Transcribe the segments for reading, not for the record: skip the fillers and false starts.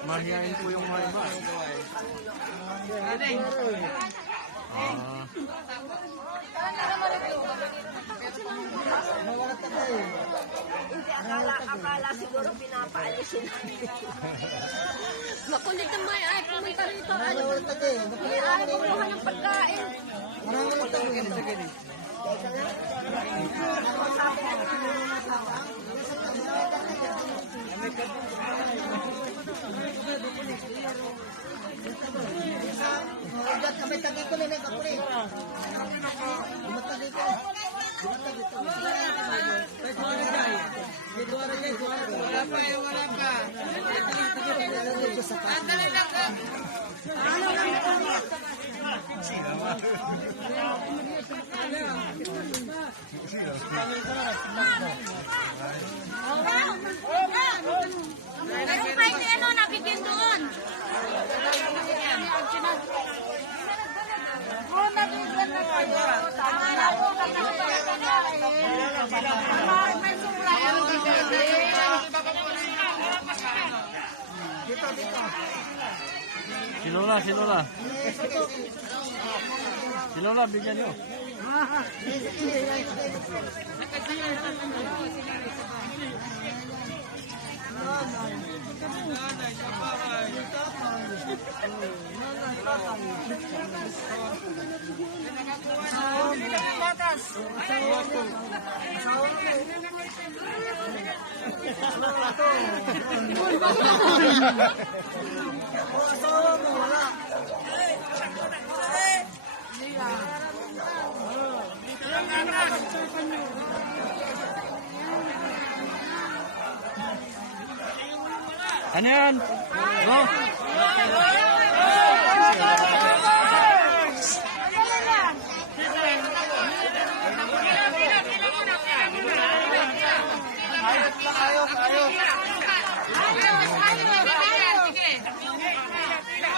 Mahihain po yung mga iba. Akala siguro pinapaalisin namin. Makulit naman ay pumunta rito. Ay, kumuha ng pagkain. Si Lola, bigyan nyo. Ano yan? Go!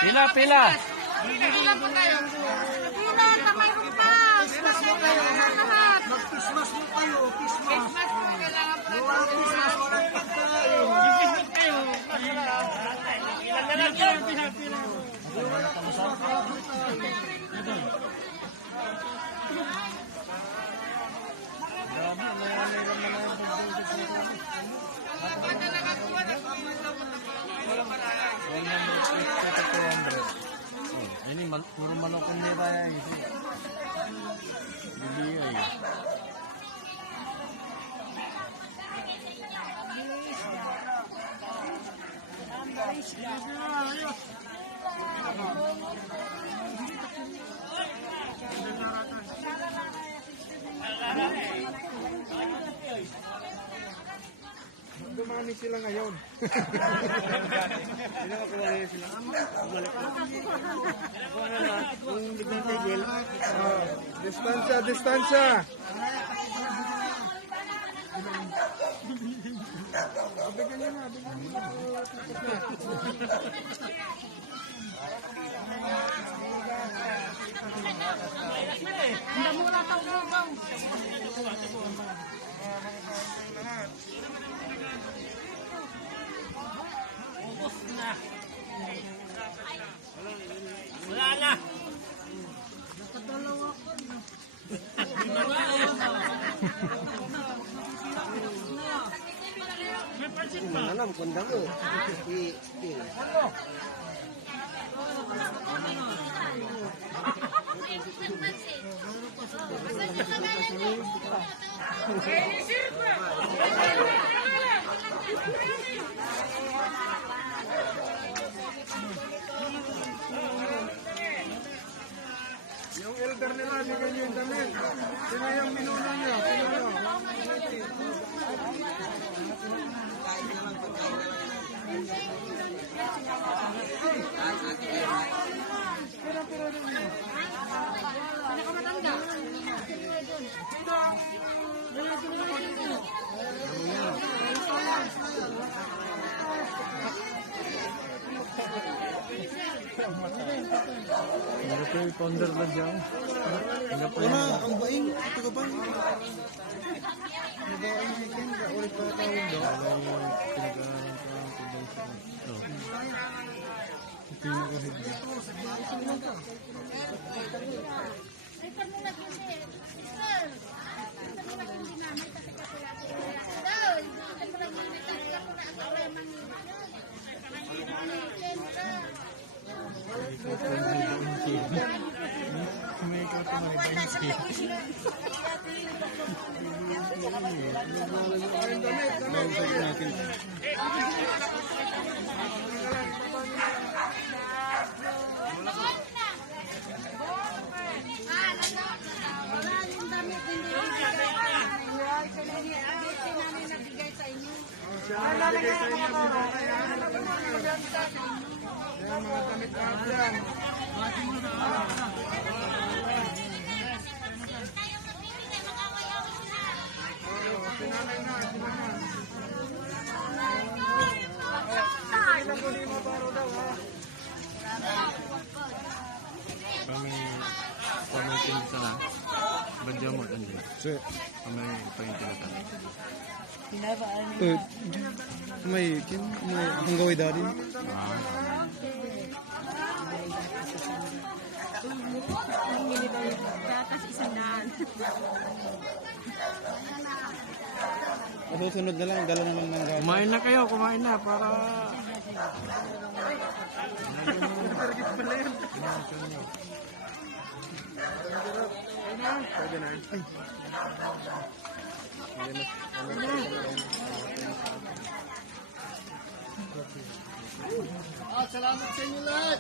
Pila, pila! Pila po kayo. Pila, kamay ko pa. Christmas mo kayo. Mag-Christmas mo kayo. Christmas mo. Kailangan po natin. Christmas mo ng pagkain. Christmas kayo. Pila. Ini puro malokong nira yan. Bibiyay. Dumami sila ngayon. Pinakakulay sila. Kung biglang tigil. Distansya, distansya. Bigyan nyo na, bigyan nyo na. Hindi muna tawag. Ubus na. Wala na. Nakadalawa ko. Alam, kundang ko. Yung elder nila, bigyan nyo yung damit. Sino yung minuno nyo? Ano po yung ponder na dyan? Ano po yung... Ang baing, ito ka ba? Wala yung damit, hindi namin nabigay sa inyo. Yan, mga damit lahat yan. Sinanay na, sinanay. Pinakunin mo baro daw, ha? Pamitin sa badya mo andun. Sir. Kami pamitin na tayo. May akong gawin dati. Gatas isang daan. Masusunod na lang, dala naman mga gawin. Kumain na kayo, kumain na para... Pwede na. Salamat sa inyo lahat.